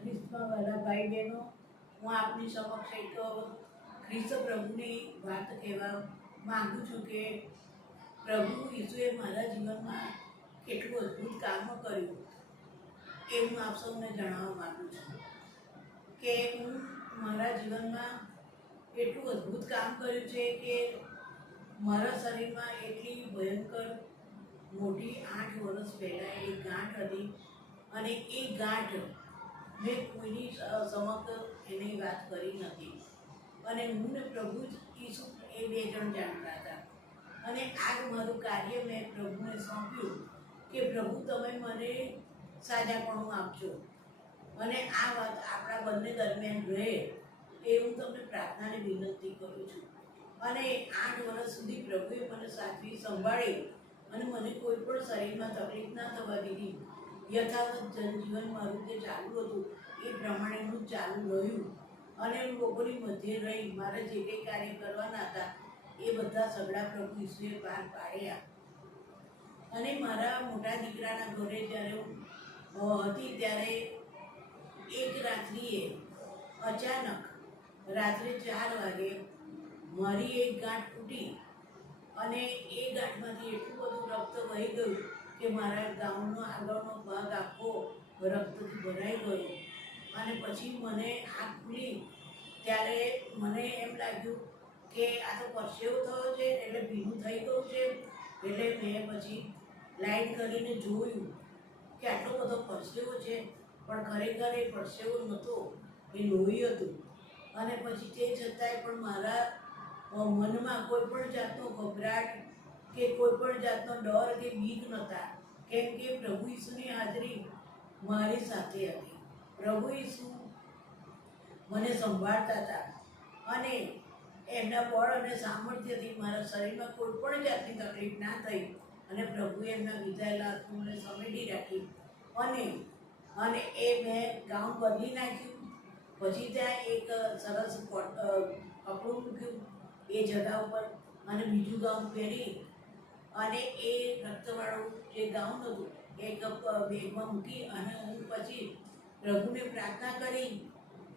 ખ્રિસ્તમાં વહેલા ભાઈ બહેનો, હું આપની સમક્ષ એક ખ્રિસ્ત પ્રભુની વાત કહેવા માગું છું કે પ્રભુ ઈસુએ મારા જીવનમાં કેટલું અદ્ભુત કામ કર્યું એ હું આપ સૌને જણાવવા માગું છું કે હું મારા જીવનમાં એટલું અદ્ભુત કામ કર્યું છે કે મારા શરીરમાં એટલી ભયંકર મોટી 8 વર્ષ પહેલાં એક ગાંઠ હતી અને એ ગાંઠ મેં કોઈની સમક્ષ એની વાત કરી નથી અને હું ને પ્રભુ જ ઈસુ એ 2 જણ જાણતા હતા અને આ મારું કાર્ય મેં પ્રભુને સોંપ્યું કે પ્રભુ તમે મને સાજાપણું આપજો અને આ વાત આપણા બંને દરમિયાન રહે એ હું તમને પ્રાર્થનાની વિનંતી કરું છું અને 8 વર્ષ સુધી પ્રભુએ મને સાચવી સંભાળી અને મને કોઈ પણ શરીરમાં તકલીફ ના થવા દીધી. યથાવત જનજીવન મારું જે ચાલુ હતું એ પ્રમાણે હું ચાલુ રહ્યું અને લોકોની મધ્યે રહી મારે જે કંઈ કાર્ય કરવાના હતા એ બધા સગડા પ્રભુ ઈસુએ પાર પાડ્યા. અને મારા મોટા દીકરાના ઘરે જ્યારે હું હતી ત્યારે એક રાત્રિએ અચાનક રાત્રે 4 વાગે મારી એક ગાંઠ તૂટી અને એ ગાંઠમાંથી એટલું બધું રક્ત વહી ગયું કે મારા ગાઉનનો આગળનો ભાગ આખો રક્તથી ભરાઈ ગયો અને પછી મને આંખ ખુલી ત્યારે મને એમ લાગ્યું કે આ તો પરસેવો થયો છે એટલે ભીનું થઈ ગયું છે એટલે મેં પછી લાઈટ કરીને જોયું કે આટલો બધો પરસેવો છે પણ ખરેખર એ પરસેવો નહોતો, એ લોહી હતું. અને પછી તે છતાંય પણ મારા મનમાં કોઈ પણ જાતનો ગભરાટ કે કોઈ પણ જાતનો ડર કે બીક નહોતા કેમ કે પ્રભુ ઈસુની હાજરી મારી સાથે હતી. પ્રભુ ઈસુ મને સંભાળતા હતા અને એમના બળ અને સામર્થ્યથી મારા શરીરમાં કોઈ પણ જાતની તકલીફ ના થઈ અને પ્રભુએ એમના વિધાયેલા હાથમાં મને સમેટી રાખી અને એ મેં ગાઉન બદલી નાખ્યું. પછી ત્યાં એક સરસ કપડું મૂક્યું એ જગા ઉપર અને બીજું ગાઉન પહેરી અને એ રક્તવાળું જે ગાઉન હતું એ બેગમાં મૂકી અને હું પછી પ્રભુને પ્રાર્થના કરી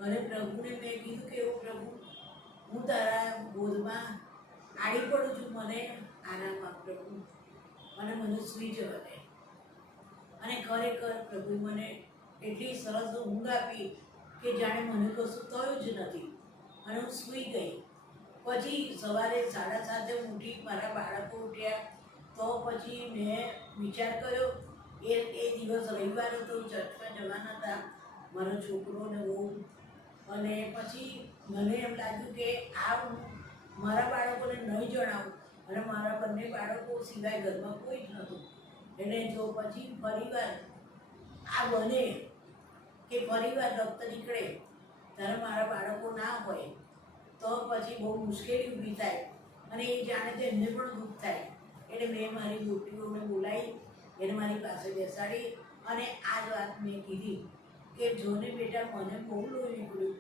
અને પ્રભુને મેં કીધું કે એવું પ્રભુ હું તારા ગોદમાં આડી પડું છું, મને આરામ આપ પ્રભુ અને મને સૂઈ જવા દે. અને ખરેખર પ્રભુએ મને એટલી સરસ ઊંઘ આપી કે જાણે મને કશું થયું જ નથી અને હું સૂઈ ગઈ. પછી સવારે 7:30 ઉઠી, મારા બાળકો ઉઠ્યા તો પછી મેં વિચાર કર્યો એ દિવસ રવિવાર હતો, ચર્ચમાં જવાના હતા મારો છોકરો ને બહુ. અને પછી મને એમ લાગ્યું કે આ હું મારા બાળકોને નહીં જણાવું અને મારા બંને બાળકો સિવાય ઘરમાં કોઈ જ નહોતું. એટલે જો પછી ફરીવાર આ બને કે ફરીવાર રક્ત નીકળે ત્યારે મારા બાળકો ના હોય તો પછી બહુ મુશ્કેલી ઊભી થાય અને એ જાણે તો એમને પણ દુઃખ થાય. એટલે મેં મારી મોટીઓને બોલાવી એને મારી પાસે બેસાડી અને આ જ વાત મેં કીધી કે જોને બેટા મને બહુ લોહી નીકળ્યું.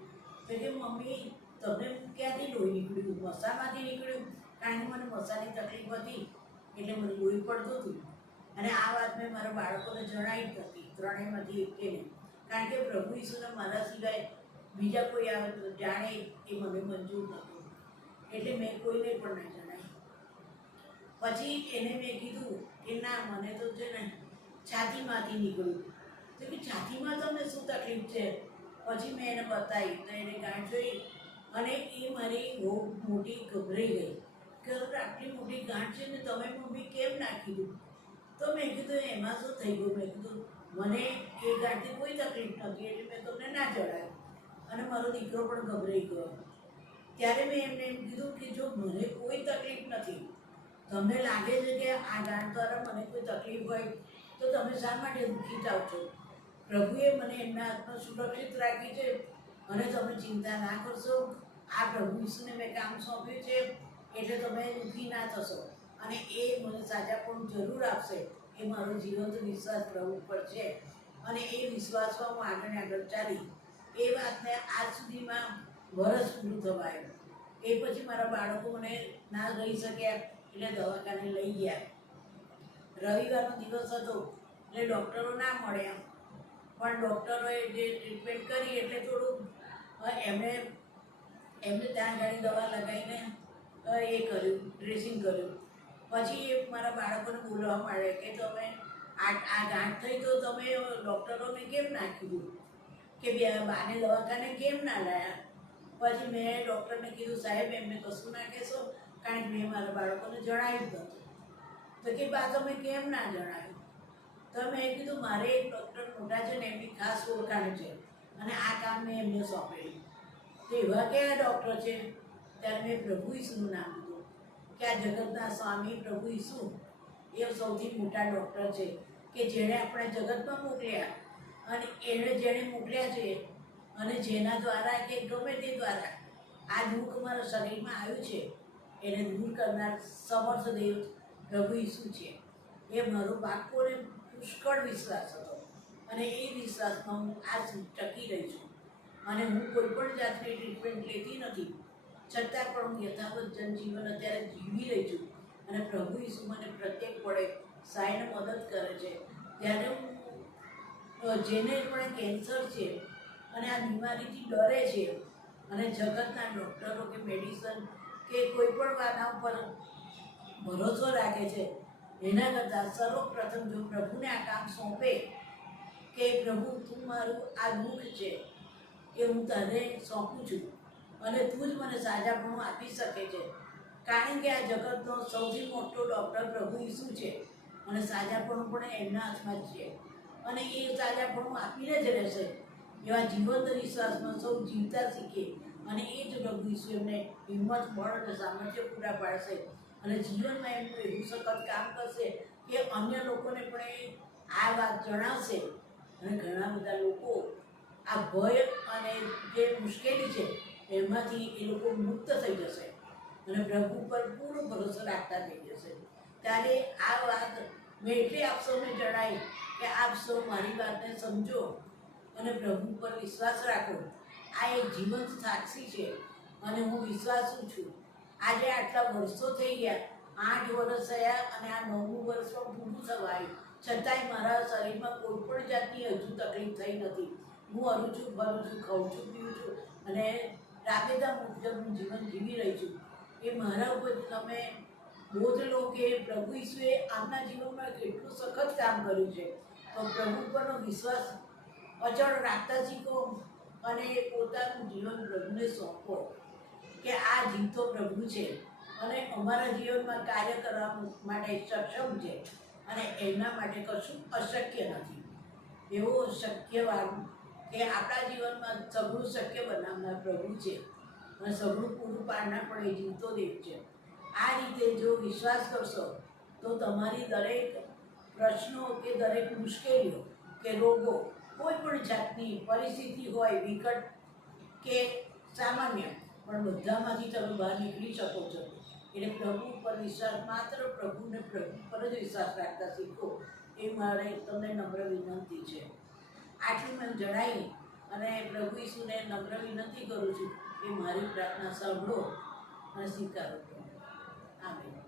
તો કે મમ્મી તમને ક્યાંથી લોહી નીકળ્યું? મસામાંથી નીકળ્યું, કારણ કે મને મસાની તકલીફ હતી એટલે મને લોહી પડતું હતું. અને આ વાત મેં મારા બાળકોને જણાવી જ નથી, ત્રણેયમાંથી એકેને, કારણ કે પ્રભુ ઈસુને મારા સિવાય બીજા કોઈ જાણે એ મને મંજૂર નહોતું એટલે મેં કોઈને પણ ના જણાવી. પછી એને મેં કીધું કે ના મને તો છે ને છાતીમાંથી નીકળ્યું. તો કે છાતીમાં તમને શું તકલીફ છે? પછી મેં એને બતાવી તો એને ગાંઠ જોઈ અને એ મારી બહુ મોટી ગભરાઈ ગઈ કે આટલી મોટી ગાંઠ છે ને તમે મમ્મી કેમ ના કીધું? તો મેં કીધું એમાં શું થઈ ગયું? મેં કીધું મને એ ગાંઠથી કોઈ તકલીફ નથી એટલે મેં તમને ના જણાવ્યું અને મારો દીકરો પણ ગભરાઈ ગયો. ત્યારે મેં એમને એમ કીધું કે જો મને કોઈ તકલીફ નથી, તમને લાગે છે કે આ ગાંઠ દ્વારા મને કોઈ તકલીફ હોય તો તમે શા માટે દુઃખી થાવ છો? પ્રભુએ મને એમના હાથમાં સુરક્ષિત રાખી છે અને તમે ચિંતા ના કરશો. આ પ્રભુ ઈસુને મેં કામ સોંપ્યું છે એટલે તમે દુઃખી ના થશો અને એ મને સાજાપણું જરૂર આપશે. એ મારો જીવંત વિશ્વાસ પ્રભુ પર છે અને એ વિશ્વાસમાં હું આગળ ચાલી. એ વાતને આજ સુધીમાં વરસ પૂરું થવા આવ્યું. એ પછી મારા બાળકો મને ના રહી શક્યા એટલે દવાખાને લઈ ગયા. રવિવારનો દિવસ હતો એટલે ડૉક્ટરો ના મળ્યા પણ ડૉક્ટરોએ જે ટ્રીટમેન્ટ કરી એટલે થોડું એમણે ત્યાં ઘણી દવા લગાવીને એ કર્યું, ડ્રેસિંગ કર્યું. પછી એ મારા બાળકોને બોલવા માંડે કે તમે આ ગાંઠ થઈ તો તમે ડૉક્ટરોને કેમ ના કીધું, કે બાને દવાખાને કેમ ના લાયા? પછી મેં ડૉક્ટરને કીધું, સાહેબ એમને કશું ના કહેશો, કારણ કે મેં મારા બાળકોને જણાવ્યું જ નહોતું. તો કે બા તમે કેમ ના જણાવ્યું? તો મેં કીધું મારે એક ડૉક્ટર મોટા છે ને એમની ખાસ ઓળખાણ છે અને આ કામ મેં એમને સોંપેલું. તો એવા કયા ડૉક્ટર છે? ત્યારે મેં પ્રભુ ઈસુનું નામ લીધું કે આ જગતના સ્વામી પ્રભુ ઈસુ એ સૌથી મોટા ડૉક્ટર છે કે જેણે આપણે જગતમાં મોકલ્યા અને જેણે મોકલ્યા છે અને જેના દ્વારા કે ગમે તે દ્વારા આ દુઃખ મારા શરીરમાં આવ્યું છે એને દૂર કરનાર સમર્થ દેવ પ્રભુ ઈસુ છે. એ મારો પાકો ને પુષ્કળ વિશ્વાસ હતો અને એ વિશ્વાસમાં હું આજ ટકી રહી છું અને હું કોઈ પણ જાતની ટ્રીટમેન્ટ લેતી નથી, છતાં પણ હું યથાવત જનજીવન અત્યારે જીવી રહી છું અને પ્રભુ ઈસુ મને પ્રત્યેક પળે સાઈને મદદ કરે છે. ત્યારે હું જેને પણ કેન્સર છે અને આ બીમારીથી ડરે છે અને જગતના ડૉક્ટરો કે મેડિસન કે કોઈ પણ વાના ઉપર ભરોસો રાખે છે, એના કરતાં સર્વપ્રથમ જો પ્રભુને આ કામ સોંપે કે પ્રભુ તું મારું આ દુઃખ છે એ હું તને સોંપું છું અને તું જ મને સાજાપણું આપી શકે છે, કારણ કે આ જગતનો સૌથી મોટો ડૉક્ટર પ્રભુ ઈસુ છે અને સાજાપણું પણ એમના હાથમાં જ છે અને એ સાજાપણું આપીને જ રહેશે. એવા જીવંત વિશ્વાસમાં સૌ જીવતા શીખે અને એ જ પ્રભુ ઈસુ એમને હિંમત, બળ અને સામર્થ્ય પૂરા પાડશે અને જીવનમાં એમનું એવું સખત કામ કરશે કે અન્ય લોકોને પણ એ આ વાત જણાવશે અને ઘણા બધા લોકો આ ભય અને જે મુશ્કેલી છે એમાંથી એ લોકો મુક્ત થઈ જશે અને પ્રભુ પર પૂરો ભરોસો રાખતા થઈ જશે. ત્યારે આ વાત મેં એટલે આપ સૌને જણાવી કે આપ સૌ મારી વાતને સમજો અને પ્રભુ પર વિશ્વાસ રાખો. આ એક જીવંત સાક્ષી છે અને હું વિશ્વાસુ છું. આજે આટલા વર્ષો થઈ ગયા, 8 વર્ષ થયા અને આ 9મું વર્ષ પણ પૂરું થવા આવ્યું, છતાંય મારા શરીરમાં કોઈ પણ જાતની હજુ તકલીફ થઈ નથી. હું હરું છું, ભરું છું, ખાઉં છું, પીઉં છું અને રાબેતા મુજબનું જીવન જીવી રહી છું. એ મારા ઉપર તમે બોધ લો કે પ્રભુ ઈસુએ આમના જીવનમાં કેટલું સખત કામ કર્યું છે. તો પ્રભુ પરનો વિશ્વાસ અચળ રાખતા શીખો અને પોતાનું જીવન પ્રભુને સોંપો કે આ જીવતો પ્રભુ છે અને અમારા જીવનમાં કાર્ય કરવા માટે સક્ષમ છે અને એમના માટે કશું અશક્ય નથી. એવો શક્યવાળું કે આપણા જીવનમાં સઘળું શક્ય બનાવનાર પ્રભુ છે અને સઘળું પૂરું પાડનાર પણ એ જીવતો દેવ છે. આ રીતે જો વિશ્વાસ કરશો તો તમારી દરેક પ્રશ્નો કે દરેક મુશ્કેલીઓ કે રોગો, કોઈ પણ જાતની પરિસ્થિતિ હોય વિકટ કે સામાન્ય, પણ બધામાંથી તમે બહાર નીકળી શકો છો. એટલે પ્રભુ પર વિશ્વાસ, માત્ર પ્રભુને પ્રભુ પર જ વિશ્વાસ રાખતા શીખો એ મારે તમને નમ્ર વિનંતી છે. આટલું મને જણાવી અને પ્રભુ ઈસુને નમ્ર વિનંતી કરું છું કે મારી પ્રાર્થના સાંભળો અને સ્વીકારો. આમેન.